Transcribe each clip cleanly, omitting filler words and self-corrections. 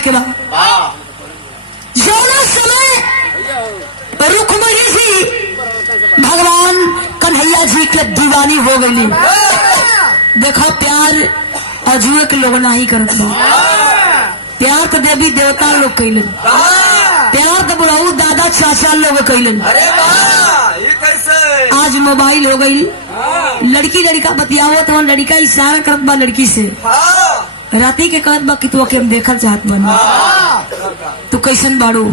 के बाद जौना समय रुक्मणी जी भगवान कन्हैया जी के दीवानी हो गई। देखो प्यार अजुए के लोग नहीं करत बा, प्यार तो देवी देवता लोग कैलन, प्यार तो बुढ़ऊ दादा चाचा लोग कैलन। आज मोबाइल हो गई, लड़की लड़का बतियावत तो लड़का इशारा करत बा लड़की से, राती के कहत बा कि तू के हम देखल चाहत बा, तू कैसन बाड़ू।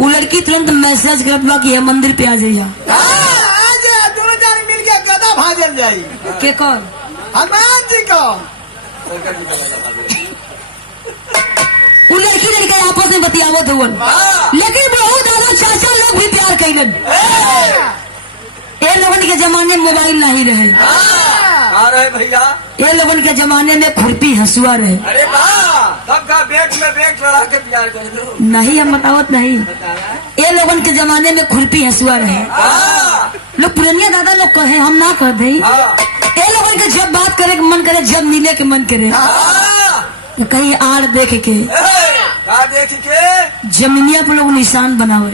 वो लड़की तुरंत मैसेज करत बा कि मंदिर पे आ जाइया, दोनों जाने मिल के गदा भाजल जाई। के कौन? हनुमान जी को। वो लड़की लड़का आपस में बतियावत हुवन, लेकिन बहुत दादा चाचा लोग भी प्यार कैलन। ये लोगन के जमाने में मोबाइल नहीं रहे, भैया ये लोगन के जमाने में खुरपी हंसुआ रहे। अरे सबका बेट में बेट लड़ा के प्यार कर दो। नहीं हम बतावत नहीं, ये लोगन के जमाने में खुरपी हंसुआ रहे। लोग पुरानिया दादा लोग कहे, हम ना कह दे। ये लोगन के जब बात करे के मन करे, जब मिले के मन करे, तो कहीं आड़ देख के जमीनिया पर लोग निशान बनावे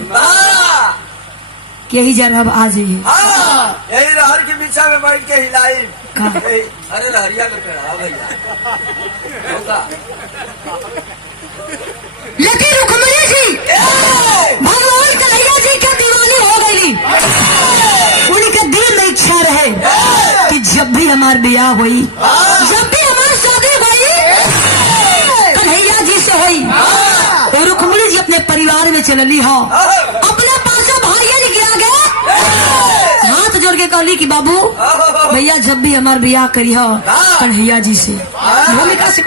कि यही जरा अब आ जाइए। यही रहर के पीछा में बैठ के हिलाई। अरे रहरिया का पेड़ भैया। लेकिन रुक्मणी जी भगवान कन्हैया जी के दीवानी हो गई। उनके दिल में इच्छा रहे कि जब भी हमार ब्याह हुई, जब भी हमारी शादी हुई, कन्हैया जी से हुई, तो रुक्मणी जी अपने परिवार में चलली हो, अपने पासा भाइयों ने गिरा गया, हाथ जोड़ के कहली कि बाबू भैया जब भी हमार ब्याह करी हो कन्हैया जी से, भूमिका से